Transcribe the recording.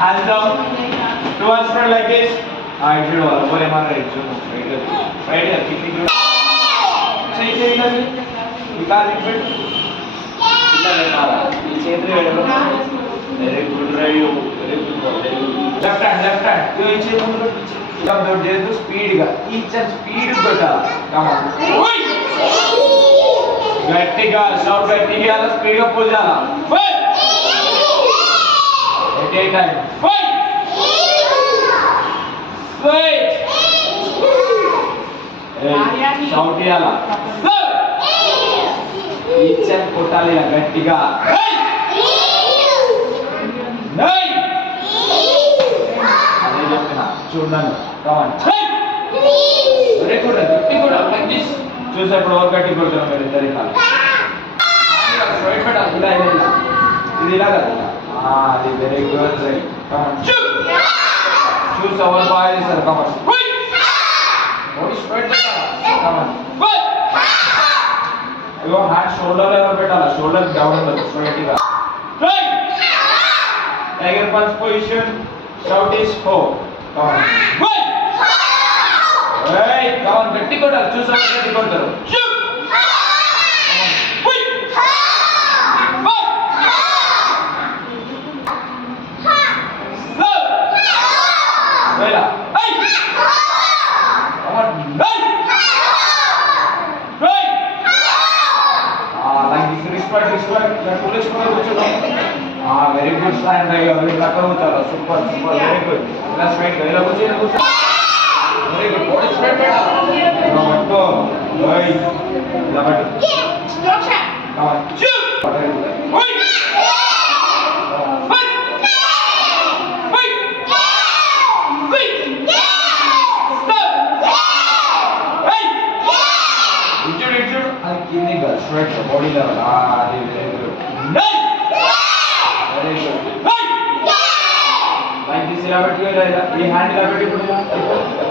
Hands down. To one spread like this. I should all over my right. Right here. Keep it. Say you can't repeat. Very good, very good. Left hand. You each come down there to speed. Each and speed better. Come on. గట్టిగా shout గట్టిగా speed గా pull చేయాలా at a time shout చేయాలా each and కొట్టాలి గట్టిగా అదే చెప్తున్నా చూడండి కమాన్ వెరీ గుడ్ గట్టి కూడా లైక్ దిస్ చూసేప్పుడు ఓవర్ గట్టి కొడుతున్నాం మీరు ఇద్దరు ఇలా ఇది ఇలా కదా అది వెరీ గుడ్ రైట్ కమాన్ చూస్ our boy sir come on body spread come on అయ్యో హ్యాండ్ షోల్డర్ లెవెల్ పెట్టాలా షోల్డర్ డౌన్ ఉండదు స్ట్రైట్ గా టైగర్ పంచ్ పొజిషన్ షౌట్ ఇస్ హో కమాన్ ఏయ్ కమాన్ గట్టి కొట్టాలి చూసారు గట్టి కొడతారు వేలా ఏయ్ కమాన్ ఏయ్ రైట్ లైక్ దిస్ రెస్పెక్ట్ పులిష్ కూడా కూర్చోండి వెరీ గుడ్ స్టాండ్ అయ్యో వెరీ చక్కగా కూర్చోాలి సూపర్ వెరీ గుడ్ ఇలా స్ట్రైట్ ఇలా కూర్చో very good body spread better now let go right la but structure come on shoot wait Stretch the body level. Very good. Nice. Very good. Like this, you have to do it. You hand it up.